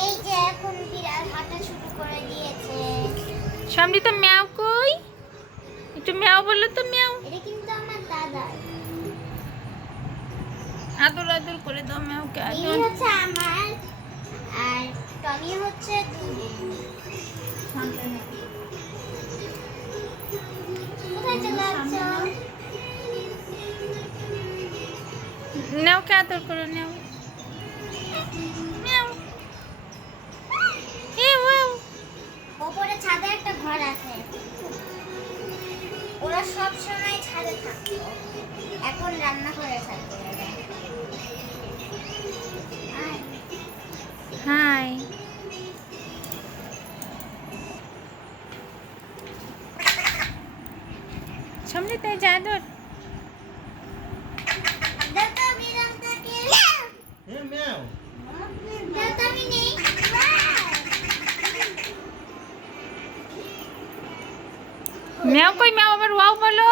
এই যে এখন বিড়াল হাঁটা শুরু করে দিয়েছে। সমৃদ্ধ ম্যাও কই? একটু ম্যাও বললো তো, ম্যাও। এটা কিন্তু আমার দাদার। আদর আদর করে দাও ম্যাওকে, এই আদর। হচ্ছে আমার, আর টমি হচ্ছে কোথায় চলে যাচ্ছ? ম্যাওকে আদর করো, ম্যাও। ম্যাও। ম্যাও। ওপরে ছাদে একটা ঘর আছে, ওরা সব সময় ছাদে থাকতো, এখন রান্না করে থাকতো। হাই। সমৃদ্ধ এই যে আদর। দাদা বিড়ালটাকে ম্যাও। দাদা আমি নেই। ম্যাও কই? ম্যাও আবার ওয়াও বলো।